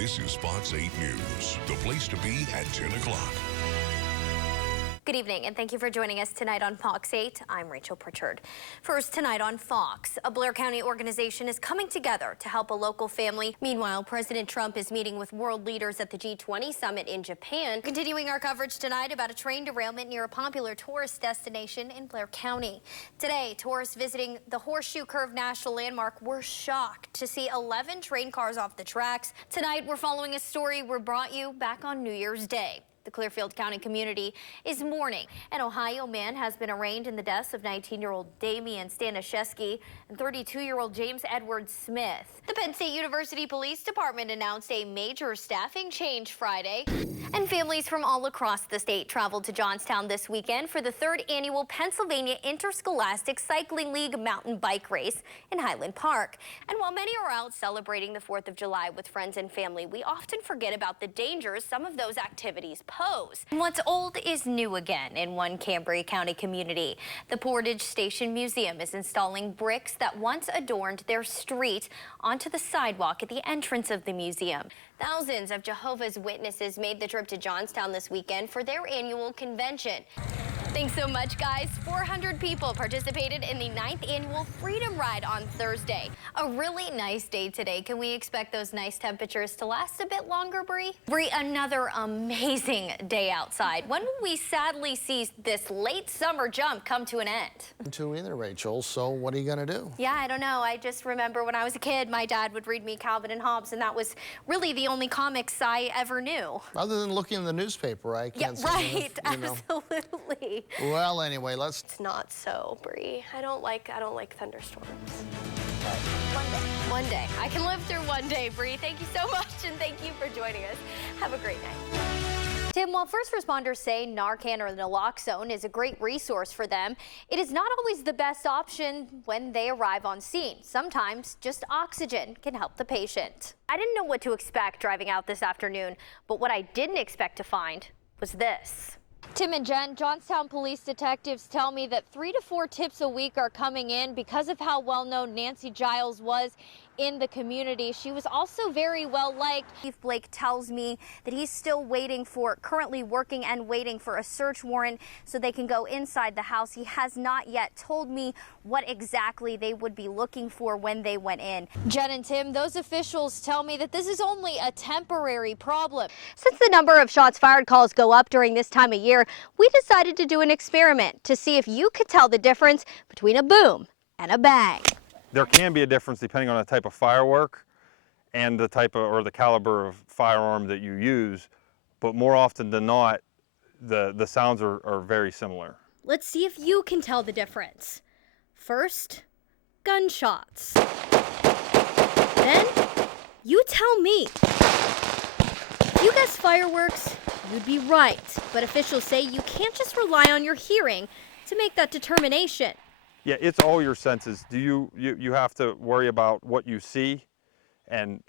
This is Fox 8 News, the place to be at 10 o'clock. Good evening, and thank you for joining us tonight on Fox 8. I'm Rachel Prichard. First tonight on Fox, a Blair County organization is coming together to help a local family. Meanwhile, President Trump is meeting with world leaders at the G20 summit in Japan. Continuing our coverage tonight about a train derailment near a popular tourist destination in Blair County. Today, tourists visiting the Horseshoe Curve National Landmark were shocked to see 11 train cars off the tracks. Tonight, we're following a story we brought you back on New Year's Day. The Clearfield County community is mourning. An Ohio man has been arraigned in the deaths of 19-year-old Damian Staniszewski and 32-year-old James Edward Smith. The Penn State University Police Department announced a major staffing change Friday. And families from all across the state traveled to Johnstown this weekend for the 3rd annual Pennsylvania Interscholastic Cycling League mountain bike race in Highland Park. And while many are out celebrating the 4th of July with friends and family, we often forget about the dangers some of those activities pose. What's old is new again in one Cambria County community. The Portage Station Museum is installing bricks that once adorned their street onto the sidewalk at the entrance of the museum. Thousands of Jehovah's Witnesses made the trip to Johnstown this weekend for their annual convention. Thanks so much, guys. 400 people participated in the 9th annual Freedom Ride on Thursday. A really nice day today. Can we expect those nice temperatures to last a bit longer, Bree? Bree, another amazing day outside. When will we sadly see this late summer jump come to an end? To either, Rachel. So what are you going to do? Yeah, I don't know. I just remember when I was a kid, my dad would read me Calvin and Hobbes, and that was really the only comics I ever knew. Other than looking in the newspaper, I can't say right, that, you know. Absolutely. Well, anyway, let's. It's not so, Bree. I don't like thunderstorms. One day. I can live through one day, Bree. Thank you so much, and thank you for joining us. Have a great night. Tim, while first responders say Narcan or naloxone is a great resource for them, it is not always the best option when they arrive on scene. Sometimes just oxygen can help the patient. I didn't know what to expect driving out this afternoon, but what I didn't expect to find was this. Tim and Jen, Johnstown police detectives tell me that 3 to 4 tips a week are coming in because of how well known Nancy Giles was in the community. She was also very well liked. Chief Blake tells me that he's still currently working and waiting for a search warrant so they can go inside the house. He has not yet told me what exactly they would be looking for when they went in. Jen and Tim, those officials tell me that this is only a temporary problem. Since the number of shots fired calls go up during this time of year, we decided to do an experiment to see if you could tell the difference between a boom and a bang. There can be a difference depending on the type of firework and the type of or the caliber of firearm that you use, but more often than not, the sounds are very similar. Let's see if you can tell the difference. First, gunshots. Then, you tell me. If you guess fireworks, you'd be right, but officials say you can't just rely on your hearing to make that determination. Yeah, it's all your senses. You have to worry about what you see and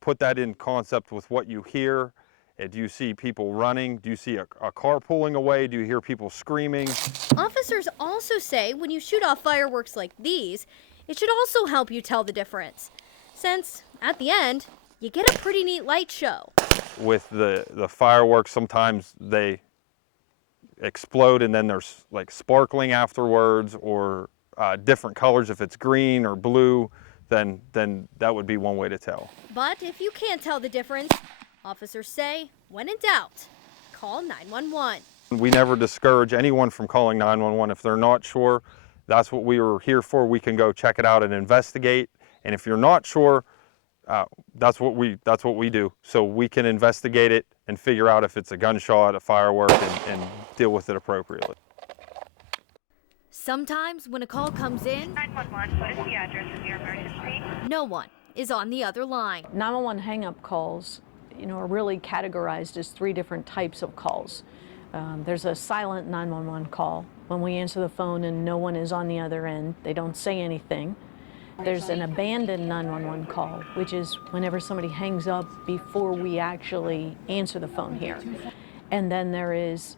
put that in concept with what you hear. Do you see people running? Do you see a car pulling away? Do you hear people screaming? Officers also say when you shoot off fireworks like these, it should also help you tell the difference, since at the end, you get a pretty neat light show. With the fireworks, sometimes they explode and then there's like sparkling afterwards, or different colors. If it's green or blue, then that would be one way to tell. But if you can't tell the difference, officers say, when in doubt, call 911. We never discourage anyone from calling 911 if they're not sure. That's what we were here for. We can go check it out and investigate. And if you're not sure, that's what we do. So we can investigate it and figure out if it's a gunshot, a firework, and deal with it appropriately. Sometimes when a call comes in, 911, what is the address of your emergency? no one is on the other line. 911 hang-up calls, are really categorized as 3 different types of calls. There's a silent 911 call. When we answer the phone and no one is on the other end, they don't say anything. There's an abandoned 911 call, which is whenever somebody hangs up before we actually answer the phone here. And then there is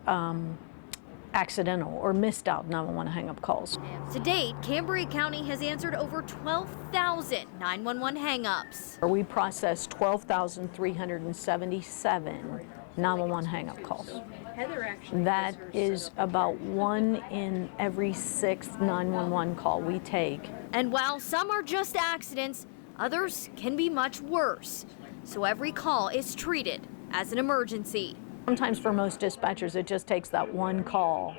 accidental or missed out 911 hang-up calls. To date, Cambria County has answered over 12,000 911 hang-ups. We processed 12,377 911 hang-up calls. That is about 1 in every 6th 911 call we take. And while some are just accidents, others can be much worse. So every call is treated as an emergency. Sometimes for most dispatchers, it just takes that one call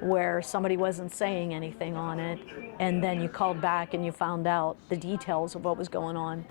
where somebody wasn't saying anything on it, and then you called back and you found out the details of what was going on.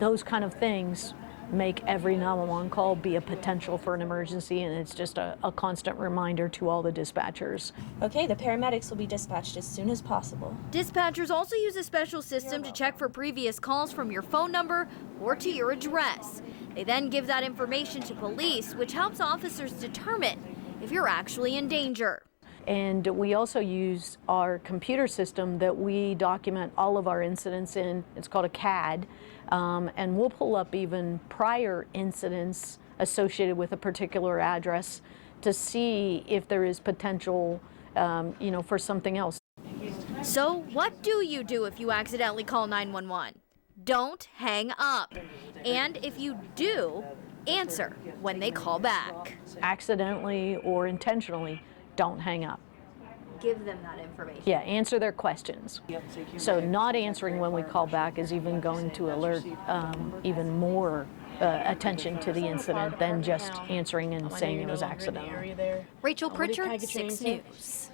Those kind of things make every 911 call be a potential for an emergency, and it's just a constant reminder to all the dispatchers. Okay, the paramedics will be dispatched as soon as possible. Dispatchers also use a special system to check for previous calls from your phone number or to your address. They then give that information to police, which helps officers determine if you're actually in danger. And we also use our computer system that we document all of our incidents in. It's called a CAD. And we'll pull up even prior incidents associated with a particular address to see if there is potential, for something else. So what do you do if you accidentally call 911? Don't hang up. And if you do, answer when they call back. Accidentally or intentionally, don't hang up. Give them that information. Yeah, answer their questions. So not answering when we call back is even going to alert even more attention to the incident than just answering and saying it was accidental. Rachel Prichard, 6 News.